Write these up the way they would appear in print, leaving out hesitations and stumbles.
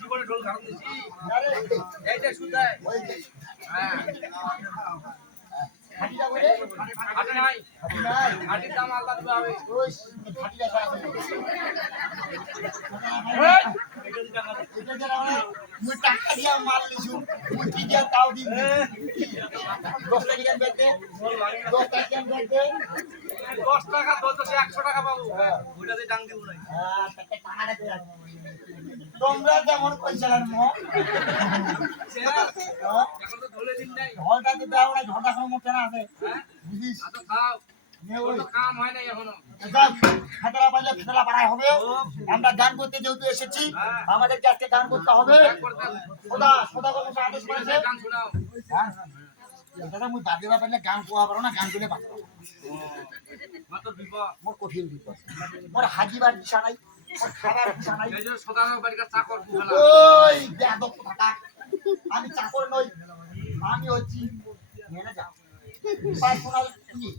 জীবনে ঢোল খারাপ দিছি এইটা শুধায় হাটির দাম আল্লাহ দিবে হবে মুই টাকা দিয়া মাল লিছু মুই কি দিয়া তাও দিন 10 টাকা কেন বেচতে 10 টাকা কেন বেচতে 10 টাকা তো 100 টাকা পাবো ওইটাতে ডাং দিব না টাকা দে তোমরা যেমন কইছিলেন মো এখন তো ধরে দিন নাই ঢলটা তো দাও না ঢলটা কোনো মোটে না আছে হ্যাঁ বুঝিস তো খাও তো কাম হয় না এখনো খাতরা পাইলে খাতরা পাড়ায় হবে আমরা গান করতে যেহেতু এসেছি আমাদের আজকে গান করতে হবে খোদা খোদা কোনো আদেশ করেছে গান শোনাও দাদা মুই বাদিবা পাইলে গান কোয়া পারো না গান করলে পারো মাত্র বিপদ মোর কঠিন বিপদ মোর হাজিবার দিশা নাই মোর খাবার দিশা নাই এই যে সদাগর বাড়ির চাকর বুঝলা ওই বেয়াদব থাকা আমি চাকর নই আমি হচ্ছি ম্যানেজার পার্সোনাল কি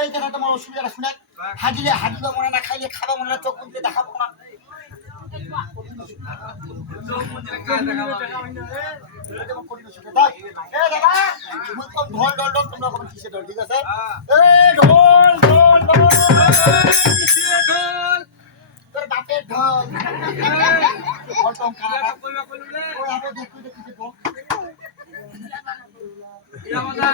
এই কথা তোমার অসুবিধাটা শুনে হাজিলে হাজিবা মনে না খাইলে খাবা মনে না চোখ মুখে দেখাবো না চোখ মুখে কাজ দেখাবো ঢোল ঢোল ঢোল তোমরা কোনো কিসে ঢোল ঠিক আছে এই ঢোল ঢোল ঢোল ঢোল তোর বাপের ঢোল ঢোল তো খারাপ কইবা কইলে ওই আপনি দেখতে দেখতে ঢোল ইয়া মাদা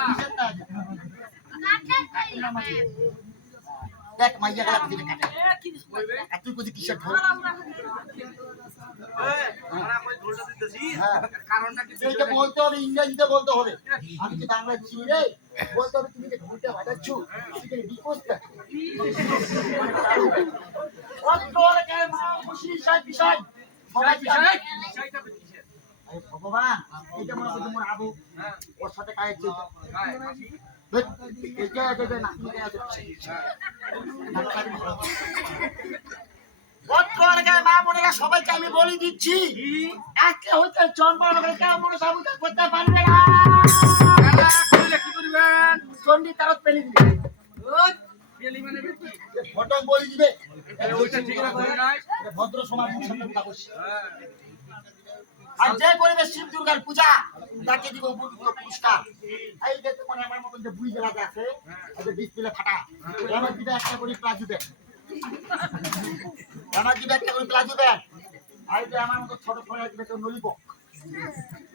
দেখ মাইয়া গলা দিতে কাটে কইবে তুই কইছিস কিসের ঢোল আমরা কই ঢোলটা দিতেছি হ্যাঁ কারণটা কি এইটা বলতে হবে ইংরেজিতে বলতে হবে আমি কি বাংলা চিনি রে বলতে হবে তুমি যে ঢোলটা বাজাচ্ছ সেটা বিকোসটা অন্তর কে মা খুশি সাই বিষয় সবাই বিষয় বিষয়টা কিসের আরে ভগবান এইটা মনে করতে মোর আবু ওর সাথে কায়েছে গায় মাসি এইটা এটা না কি আছে অন্তর কে মা বোনেরা সবাইকে আমি বলি দিচ্ছি আজকে হইতে জন্মগ্রহণ করে কেউ মনে সাবুত করতে পারবে না দাদা কইলে কি করবেন চন্ডী তারত পেলি দিবে ওই পেলি মানে কি ফটো বলি দিবে ওইটা ঠিক না করে নাই ভদ্র সমাজ সামনে কথা বলছি হ্যাঁ আর যে করবে শিব দুর্গার পূজা তাকে দিব উপযুক্ত পুরস্কার এই যে তোমার আমার মতন যে বুই জেলাতে আছে এই যে ডিসপ্লে ফাটা আমার দিবে একটা করে প্লাজো দেন আমার দিবে একটা করে প্লাজো দেন আর যে আমার মতো ছোট ছোট দিবে তো নলিপক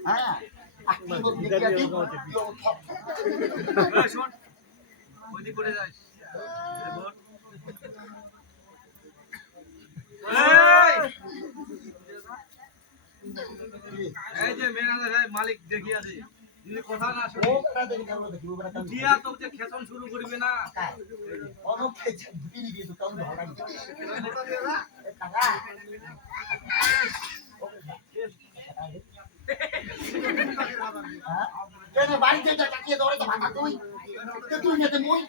হ্যাঁ আপনি বলতে কি ওই শোন ওইদিকে পড়ে যাস রিপোর্ট এই যে ম্যানেজার মালিক দেখি আছে যদি কথা না শুনে ও বড় দেখি আমরা দেখব বড় কাম দিয়া তো যে খেতন শুরু করবে না অন খাইছে বিড়ি দিয়ে তো কাম ধরা কাকা কেন বাড়িতে যা কাটিয়ে ধরে তো ভাঙা তুই তুই নিতে মুই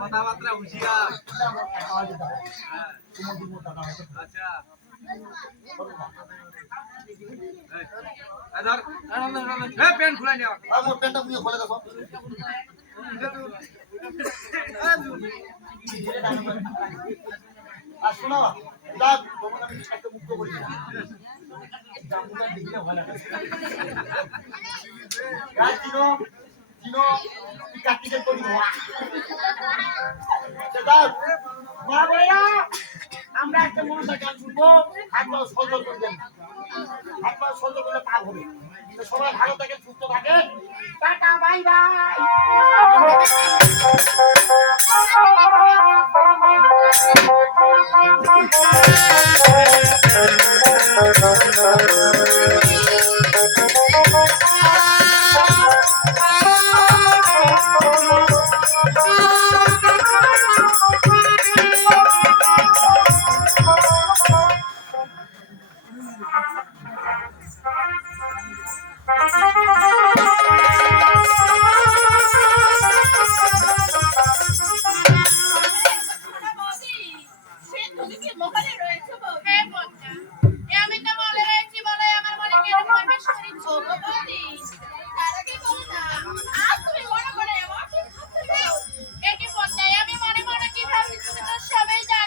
কথাবার্তা হুঁশিয়ার আচ্ছা ধর প্যান্ট খুলে নিও আমার প্যান্টটা মুই খুলে দাও আর শোনো দাও তোমরা আমি সাথে মুক্ত করি জামুটা দেখলে ভালো লাগে গাছ দিনো দিনো কাটিকে করি না দাও মা বইয়া আমরা একটা মনসা গান শুনবো হাত পা সহ্য করবেন হাত পা সহ্য করলে কাজ হবে তো সবাই ভালো থাকেন সুস্থ থাকেন টাটা বাই বাই